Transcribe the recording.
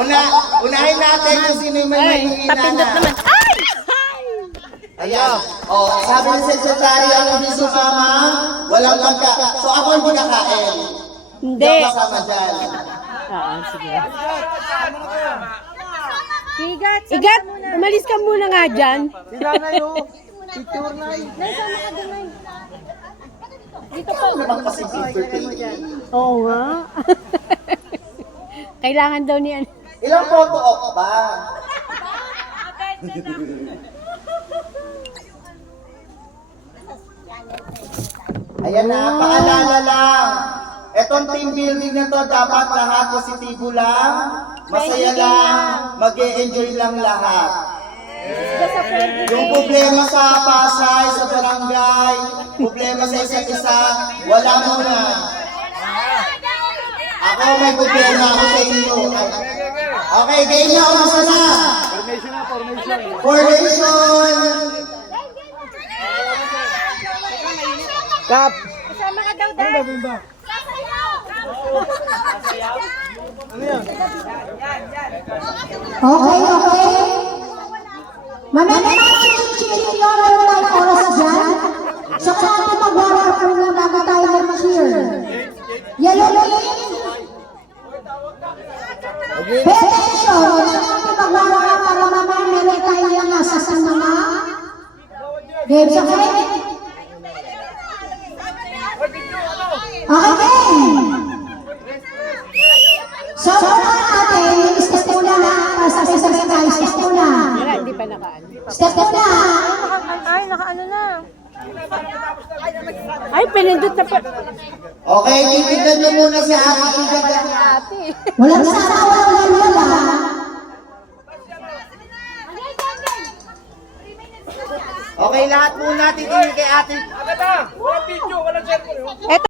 Unahin natin kung sino yung may mahihina Papindot na. naman. Ay! Ayan. Sabi ng sekretary, ang hindi sumama, walang pagka. So ako hindi kakain. Hindi. Hindi ako kasama dyan. Oo, sige. Igat, umalis ka muna nga dyan. Sila na yun. Picture na yun. Dito pa. Ano naman kasi picture taking? Oo nga. Kailangan daw niyan. Ilang photo op ba? Ayan na, paalala lang. Etong team building na to, dapat lahat positibo lang, masaya lang, mag-e-enjoy lang lahat. Yung problema sa Pasay, sa barangay, problema sa isa't isa, wala muna. Ako may problema ako sa inyo. Okay, game na, umasa na. Formation. Kap. Kasama ka daw, Dad. Okay. Mamaya natin cheering yun na yung oras dyan. So kaya natin mag-warm up muna bago tayo mag-cheer. Yellow lane. Pay attention. Wala natin mag-warm up para mamaya meron tayo yung nasa sa mga games, okay? Okay. So, natin, step muna na, para sa tayo, step muna. Wala, hindi pa nakaan. Step na. Ay, nakaano na. Ay, pinindot na pa. Okay, titignan nyo muna si Ate. Ate. Walang sasawa, walang wala. Okay, lahat muna titignan kay Ate. Eto.